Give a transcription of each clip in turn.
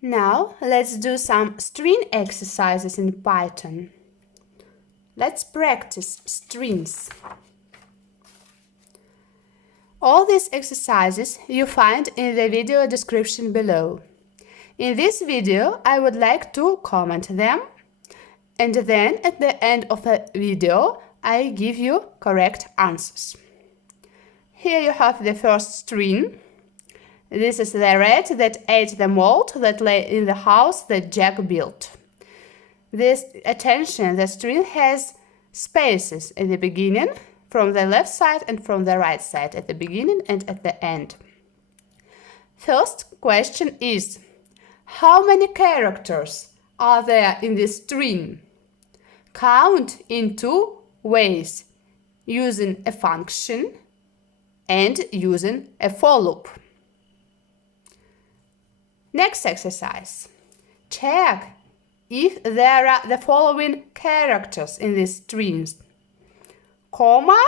Now let's do some string exercises in Python. Let's practice strings. All these exercises you find in the video description below. In this video, I would like to comment them, and then at the end of the video, I give you correct answers. Here you have the first string. This is the rat that ate the malt that lay in the house that Jack built. Attention, the string has spaces at the beginning, from the left side and from the right side, at the beginning and at the end. First question is, how many characters are there in this string? Count in two ways, using a function and using a for loop. Next exercise. Check if there are the following characters in these strings: comma,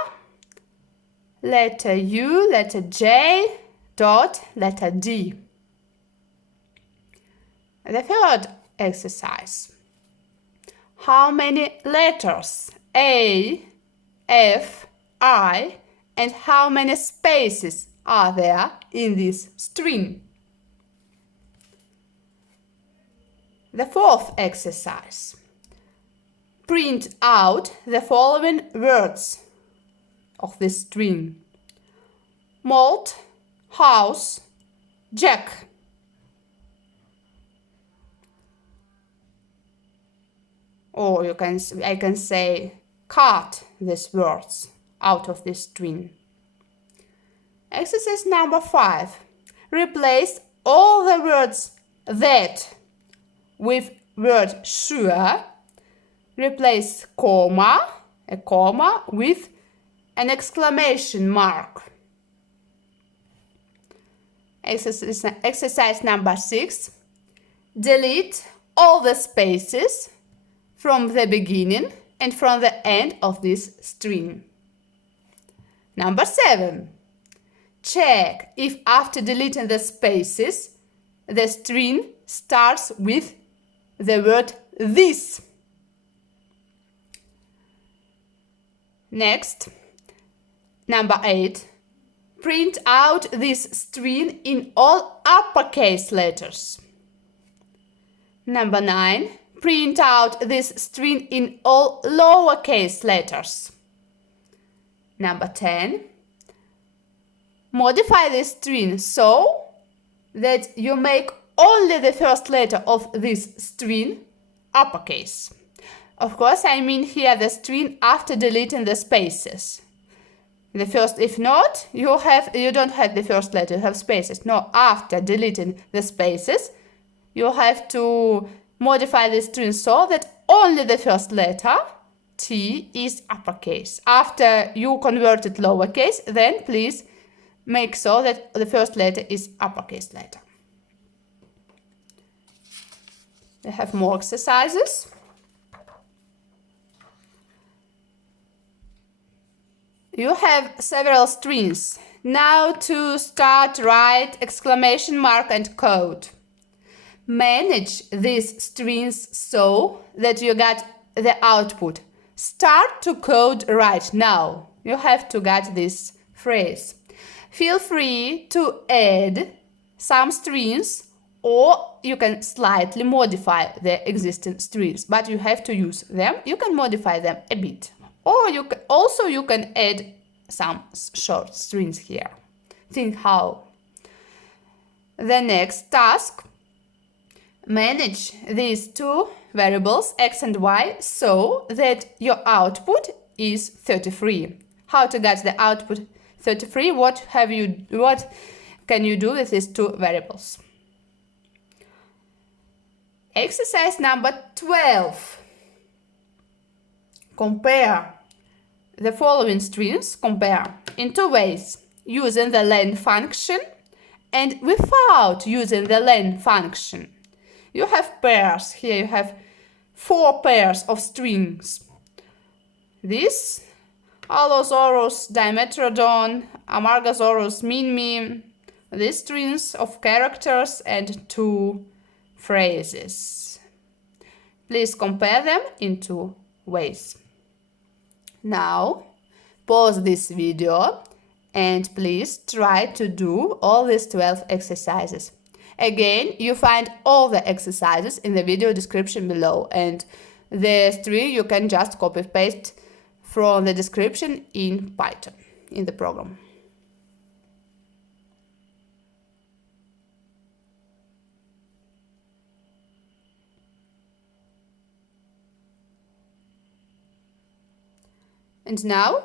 letter U, letter J, dot, letter D. The third exercise. How many letters A, F, I, and how many spaces are there in this string? The fourth exercise. Print out the following words of this string: malt, house, Jack. Or I can say cut these words out of this string. Exercise number 5. Replace all the words that with word sure. Replace a comma with an exclamation mark. Exercise number 6. Delete all the spaces from the beginning and from the end of this string. Number 7. Check if after deleting the spaces, the string starts with the word this. Next, number 8. Print out this string in all uppercase letters. Number 9. Print out this string in all lowercase letters. Number 10. Modify this string so that you make only the first letter of this string uppercase. Of course, I mean here the string after deleting the spaces. The first, if not, you don't have the first letter, you have spaces. No, after deleting the spaces, you have to modify the string so that only the first letter, T, is uppercase. After you convert it lowercase, then please make so that the first letter is uppercase letter. We have more exercises. You have several strings. Now to start, write exclamation mark and code. Manage these strings so that you get the output. Start to code right now. You have to get this phrase. Feel free to add some strings, or you can slightly modify the existing strings, but you have to use them. You can modify them a bit. Or you can add some short strings here. Think how. The next task. Manage these two variables, x and y, so that your output is 33. How to get the output 33? What can you do with these two variables? Exercise number 12. Compare the following strings. Compare in two ways, using the len function and without using the len function. You have pairs. Here you have 4 pairs of strings. This Allosaurus, Dimetrodon, Amargosaurus, Minmi. These strings of characters and 2 phrases. Please compare them in two ways. Now, pause this video and please try to do all these 12 exercises. Again, you find all the exercises in the video description below, and the string you can just copy-paste from the description in Python, in the program. And now,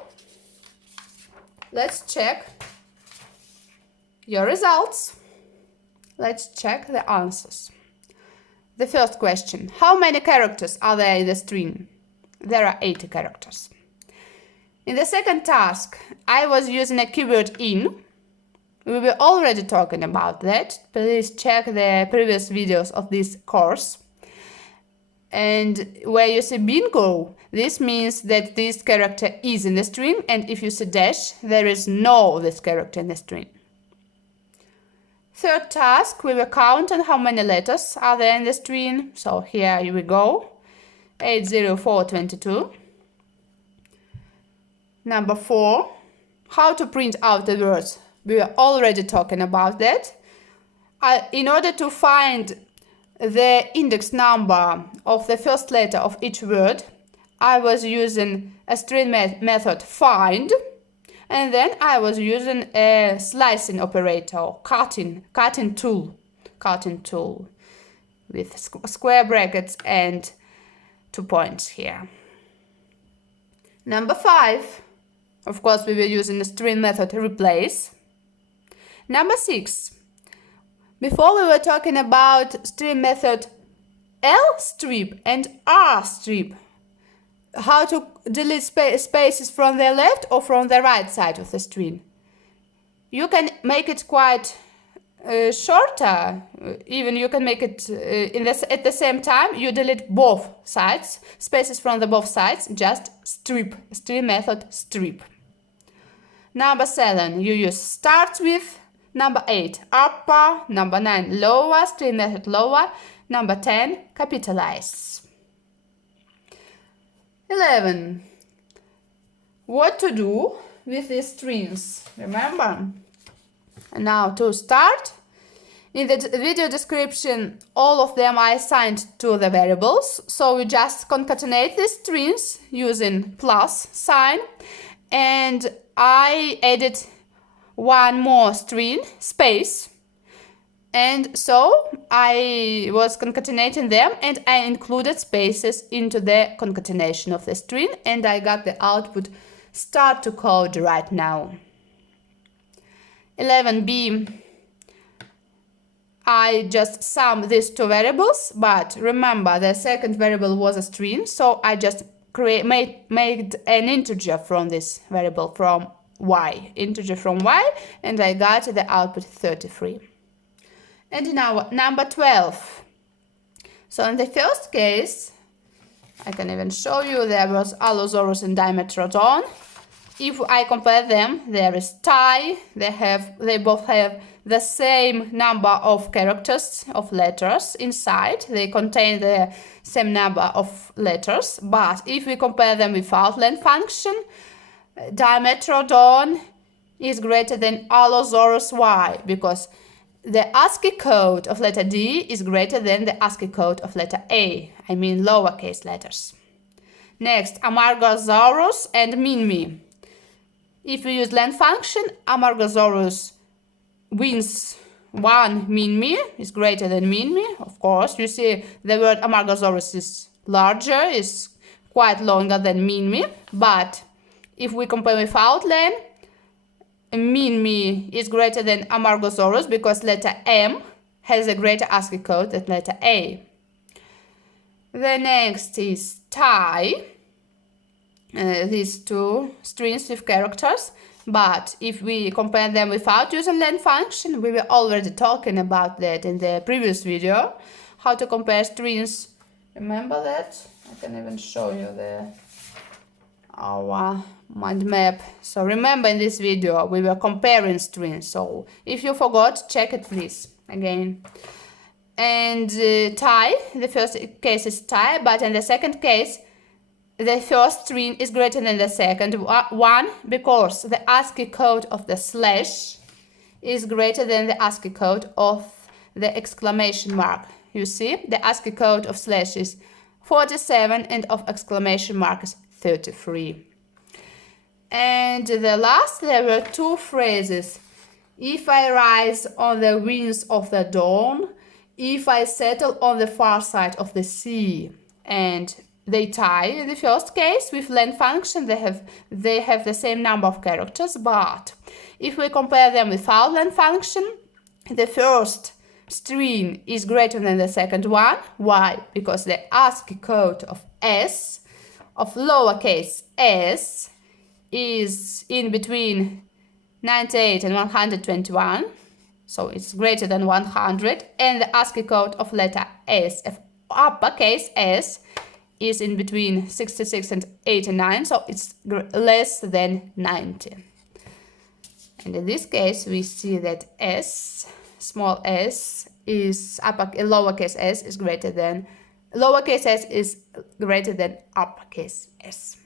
let's check your results. Let's check the answers. The first question: how many characters are there in the string? There are 80 characters. In the second task, I was using a keyword in. We were already talking about that. Please check the previous videos of this course. And where you see bingo, this means that this character is in the string, and if you see dash, there is no this character in the string. Third task, we will count on how many letters are there in the string. So here we go, 80422. Number 4, how to print out the words. We were already talking about that. In order to find the index number of the first letter of each word, I was using a string method find, and then I was using a slicing operator, cutting tool with square brackets and 2 points here. Number 5, of course, we were using the string method replace. Number 6, before we were talking about string method L strip and R strip, how to delete spaces from the left or from the right side of the string. You can make it quite shorter, even you can make it at the same time. You delete both sides, spaces from the both sides, just strip, string method strip. Number 7, you use start with. Number 8, upper. Number 9, lower, string method lower. Number 10, capitalize. 11, what to do with these strings, remember? And now to start, in the video description, all of them are assigned to the variables, so we just concatenate these strings using plus sign, and I added one more string, space, and so I was concatenating them and I included spaces into the concatenation of the string, and I got the output start to code right now. 11b, I just summed these two variables, but remember the second variable was a string, so I just made an integer from this variable, from y, integer from y, and I got the output 33. And now number 12. So in the first case, I can even show you, there was Allosaurus and Dimetrodon. If I compare them, there is tie. They both have the same number of characters, of letters inside. They contain the same number of letters. But if we compare them without len function, Dimetrodon is greater than Allosaurus y, because the ASCII code of letter D is greater than the ASCII code of letter A, I mean lowercase letters. Next, Amargosaurus and Minmi. If we use len function, Amargosaurus wins 1, Minmi is greater than Minmi. Of course, you see the word Amargosaurus is larger, is quite longer than Minmi, but if we compare without len, Minmi is greater than Amargosaurus because letter M has a greater ASCII code than letter A. The next is tie, these two strings with characters, but if we compare them without using len function, we were already talking about that in the previous video, how to compare strings. Remember that? I can even show you our mind map. So remember, in this video we were comparing strings, so if you forgot, check it please again. and tie. The first case is tie, but in the second case, the first string is greater than the second one because the ASCII code of the slash is greater than the ASCII code of the exclamation mark. You see, the ASCII code of slash is 47 and of exclamation mark is 33. And the last, there were two phrases. If I rise on the wings of the dawn, if I settle on the far side of the sea. And they tie in the first case with len function. They have the same number of characters, but if we compare them without len function, the first string is greater than the second one. Why? Because the ASCII code of S, of lowercase s, is in between 98 and 121, so it's greater than 100, and the ASCII code of letter S, of uppercase S, is in between 66 and 89, so it's less than 90. And in this case, we see that S, small s, is lowercase s is greater than uppercase S.